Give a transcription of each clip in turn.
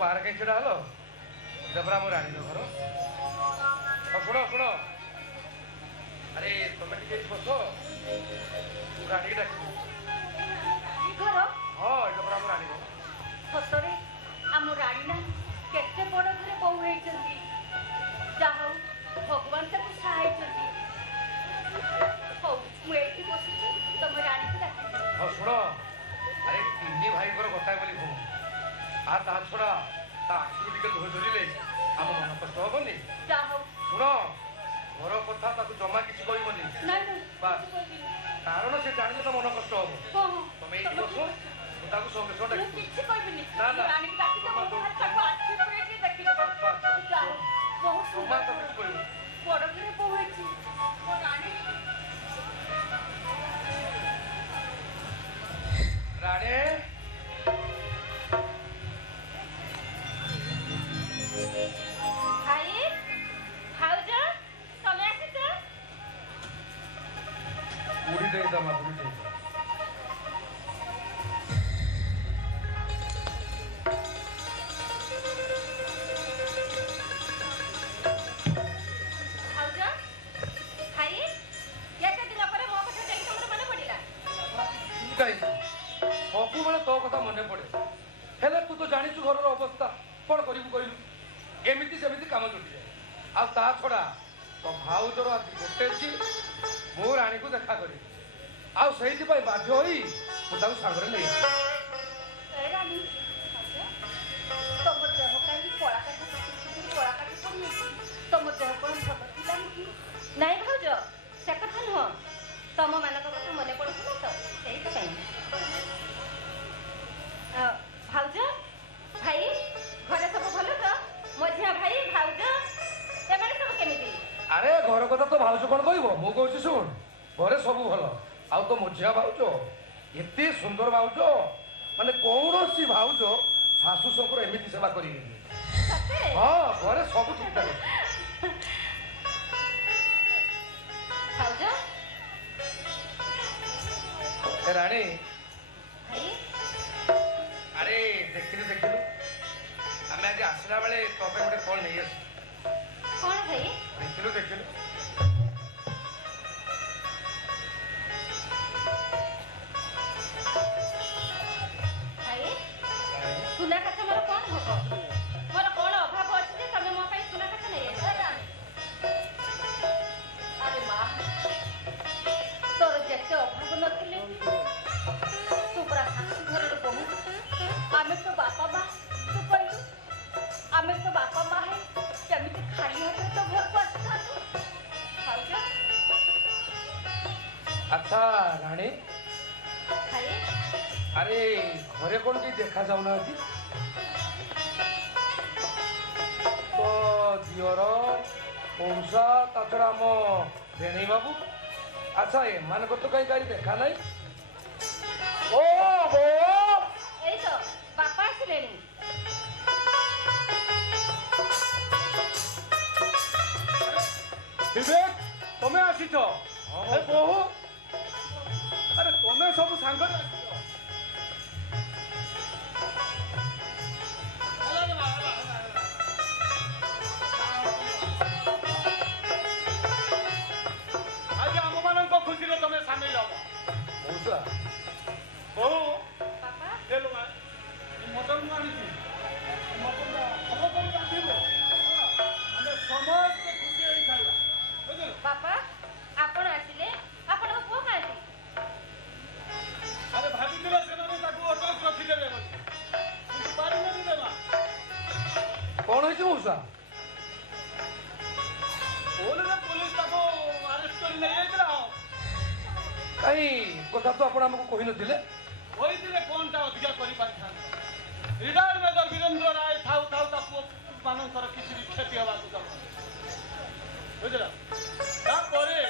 बाहर कहीं छिड़ा हलो जबरा मोर रानी घर शुण शुण अरे तुम टे बस रानी डाक हाँ जबरा मोर रानी घर सतरे आम राणी ना केते बड़ घरे बहु होइछंती जाहौ भगवान तक सहाय छंती हो मु एठी बसी तुम राणी को डाक हाँ शुण अरे तीन भाई कथा बोली हूँ आ ता छड़ा ता आखिर टिके धोई धरले आम मन कष्ट हेनी जाहौ शुण घर कथा ताकू जमा किसी कहबनी नहीं नहीं बास कारण से जाने तो मन कष्ट हम हां तुम ये बस ताकू संगे संगे मु किछि कहबिनी ना ना राणी को डाक तो हाथ ताको आखि परे के देखिलो जाहौ बहुत तुम्हारा सुंदर तो कुछ कहबो बड़ घरे बहु होइछि ओ राणी राणे भाई भाउज तमे आसिछ उड़ी दे दमा उड़ी दे भाउज भाई केते दिन पर मो कथा जाई तमर मने पडिला कहीं सबु बेले तो कथा मन पड़े हेले तू तो जानिଛୁ घर अवस्था कौन करू कहलु एमती सेमती काम जुटी जाए आ छड़ा तो भाउजर आज गोटे सी मो राणी को देखा करी आई बाध्य हो सागर नहीं ए रानी तमर देह काई पळा काटी पड़ी तमर देह कोन भल थिला कि नाही भाउज से कथा नुह तम मानक कथा मने पड़ुला तो सेही तो भाउज भाई घरे सब भल तो मझिया भाई भाउज एमाने सब केमिति अरे घर कथा तो भाउज कौन कहब मु कहूँ शुण घरे सब भल आउ तो मझिया भाउज एत सुंदर भाउज माने कौन सी भाउज शाशु शंकर एमती सेवा कर सते हाँ घरे सब ठीक ठाक भाउज है राणी भाई अरे देखिलु आम आज आसला बेले तो गोटे कल नहीं आस कौन भाई देखिलु भाई सुना कथा मोर कौन हब मोर कौन अभाव अच्छे जे तमे मो पाई सुना कथा नहीं अरे माँ तोर जेते अभाव नथिले तू पूरा शाशु घर बहु आमे तो बापा बा तू कहलु आमे तो बापा बा है केमिति खाली हाथ तो घर को आसता भाउज अच्छा राणी भाई अरे घरे कौन कि देखा जाऊना तो दियर मौसा ता छड़ा आम भेणी बाबू अच्छा एमान को तो कहीं गाड़ी देखा नहीं ओ बो एई तो बापा आसिलेनी विवेक तुम्हें आसी तो बहु अरे तुम्हें सब सांग आज आम मान खुशी तुम सामिल हम मौसा बहु बापा हेलो मटन आनी मटन हम कौन रांधे समस्त खुशी होई खाइबा बुझल बापा आपण आसिले आपण पुओ कांती अरे भाभी से अटक रखिदेवे कि पारि नहीं देवा कौन हो मौसा पुलिस अरेस्ट कर नहीं जाइला कहीं कथा तो आप हमको कही नथिले କହିଥିଲେ କଣଟା ଅଧିକା କରିପାରିଥାନ୍ତେ ରିଟାୟାର୍ଡ ମେଜର ବୀରେନ୍ଦ୍ର ରାୟ ଥାଉ ଥାଉ ତା ପୁଅ ମାନଙ୍କର କିଛି ବି କ୍ଷତି ହେବାକୁ ଦେବନି ବୁଝିଲ ତାପରେ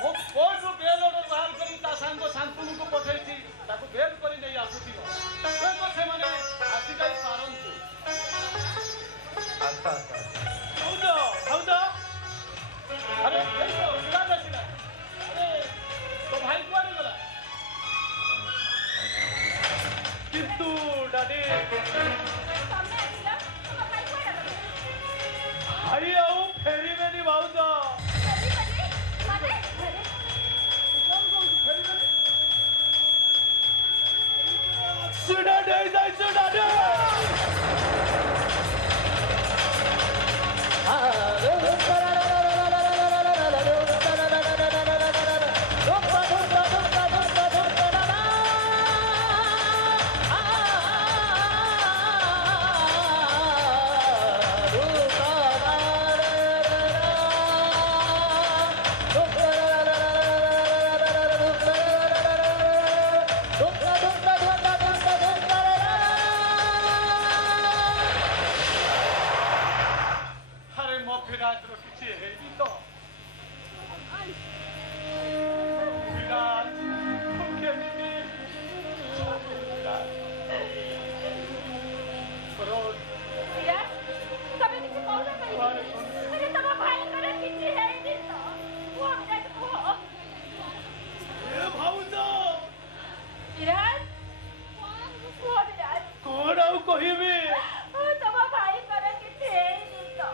ମୁଁ କୋର୍ଟରୁ ବେଲ୍ ଅର୍ଡର ବାହାର କରି ତା ସାଙ୍ଗ ଶାନ୍ତନୁକୁ ପଠେଇଛି ତାକୁ ବେଲ୍ କରି ନେଇ ଆସୁଥିବ ତେଣୁ ସେମାନେ ଆସିଯାଇ ପାରନ୍ତୁ अच्छा अच्छा ଭାଉଜ ଆରେ ଆସିଲା ଆରେ ତୋ ଭାଇ କୁଆଡ଼େ ଗଲା କିନ୍ତୁ ଡାଡି ତମେ एक्सीडेंट है एक्सीडेंट अरे मो विराट रो किसी है नहीं तो विराट ओके सरोज विराट तबे किसी कौन नहीं अरे तब भाई करे किसी है नहीं तो वो विराट को ये भाऊजा विराट वो विराट कौन आउ कहिबे तब भाई करे किसी है नहीं तो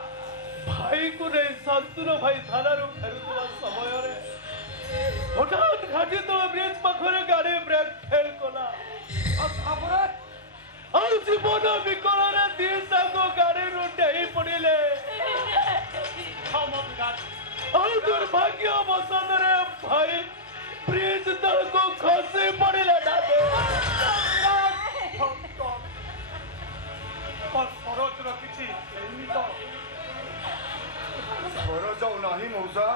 भाई को नहीं शांतनु भाई थाना रो फेरुतला समय रे हठात घाटी तो ब्रिज पाखरे गाड़ी ब्रेक फेल कोला ଆଉ ଜୀବନ ବିକଳରେ ଦିଶାଙ୍କ ଗାଡ଼ିରୁ ଡେଇଁ ପଡ଼ିଲେ ଆଉ ଦୁର୍ଭାଗ୍ୟ ଅବସରରେ ଭାଇ ବ୍ରିଜ ତଳକୁ ଖସି ପଡ଼ିଲେ ସରୋଜର କିଛି ହେଇନି ତ ସରୋଜ ଆଉ ନାହିଁ ମଉସା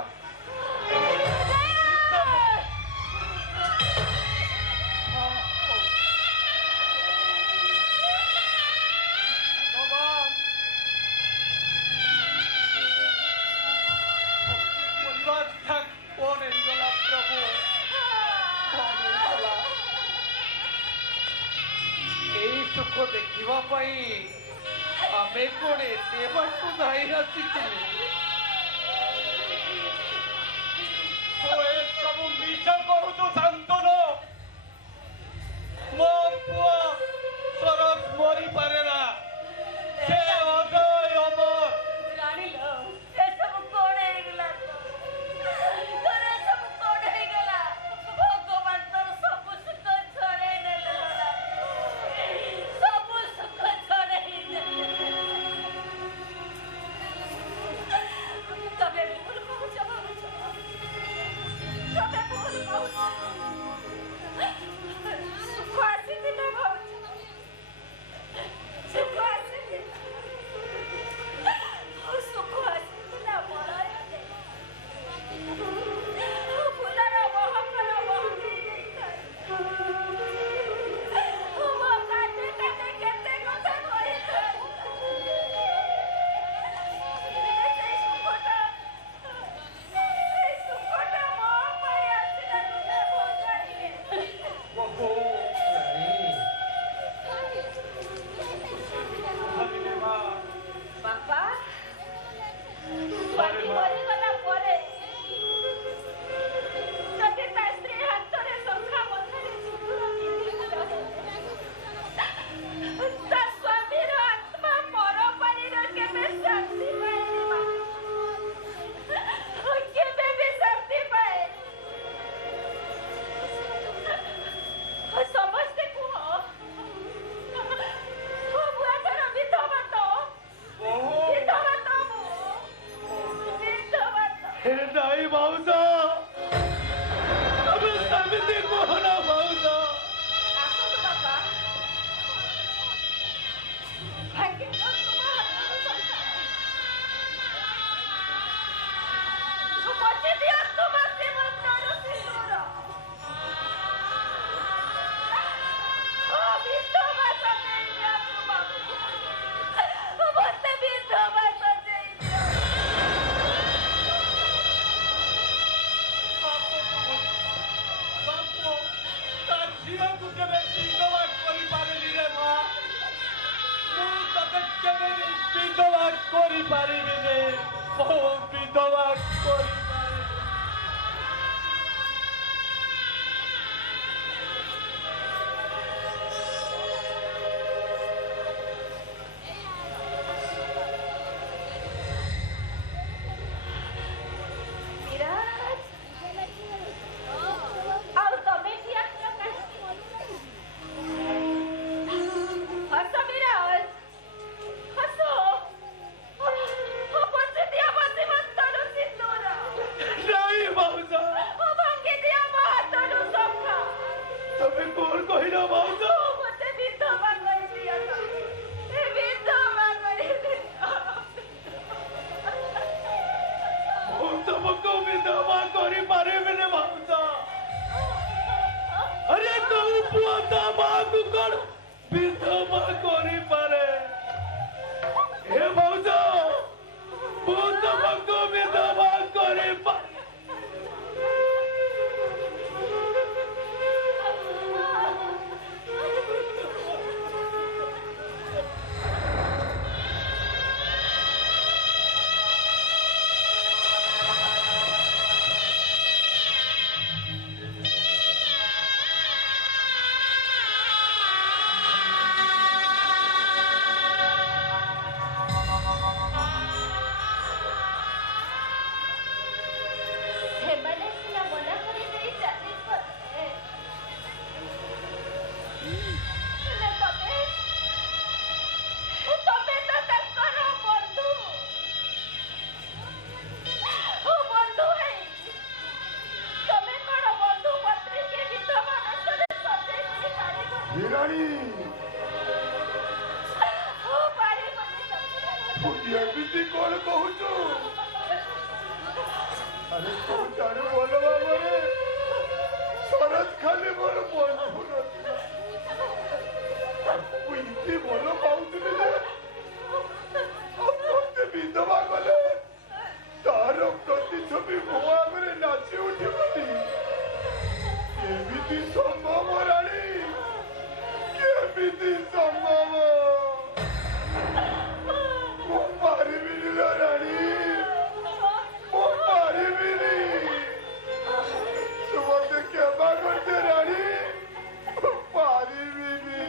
ଏଇ ସୁଖ ଦେଖିବା ପାଇଁ ଆମେ କଣ ଏତେ ବାଟୁ ଧାଇ ଆସିଥିଲେ ସବୁ ମିଛ କହୁଛୁ ଶାନ୍ତନୁ ମୋ ପୁଅ ସରୋଜ ମରିପାରେ ନା ସେ ଅଜୟ ଅମର रानी लो ये सब कौन है गला तोरे सब कौन है गला भगवान तोर सब सुख छोड़े ने लेला सब सुख छोड़े ने ତା ମାକୁ କଣ ବିଧବା କରିପାରେ? ହେ ଭାଉଜ, ମୁଁ ତମକୁ ବିଧବା କରିପାରେ? ସେମାନେ ସିନା ମନା କରିଦେଇ ଚାଲିଗଲେ। ହେଲେ ତମେ ତ ତାଙ୍କର ବନ୍ଧୁ। ବନ୍ଧୁ ହେଇ ତମେ କଣ ବନ୍ଧୁ ପତ୍ନୀକି ବିଧବା ବେଶରେ ସଜେଇ ଦେଇ ପାରିବନି? ହିରାଣୀ, ପାରିବନି ତୁ ଏମିତି କଣ କହୁଛୁ? ଆରେ ତୁ ଜାଣୁ ଭଲ ଭାବରେ ଶରତ ଖାଲି ମୋର ବନ୍ଧୁ ନଥିଲା। ତାକୁ ଏତେ ଭଲ ପାଉଥିଲି ଯେ ମତେ ବିଧବା କଲେ ତାର ପ୍ରତିଛବି ମୋ ଆଗରେ ନାଚି ଉଠିବନି। କେମିତି ସମ୍ଭବ ରାଣୀ? କେମିତି ସମ୍ଭବ? ମୁଁ ପାରିବିନି ଲୋ ରାଣୀ, ମୁଁ ପାରିବିନି। ତୁ ମତେ କ୍ଷମା କରିଦେ ରାଣୀ, ମୁଁ ପାରିବିନି।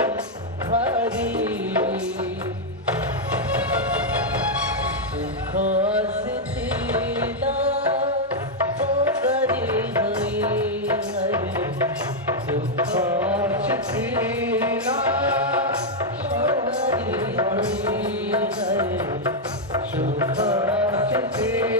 भारी खासतीला पोगरी हुई हरे खासतीला पोगरी हुई हरे सुखासतीला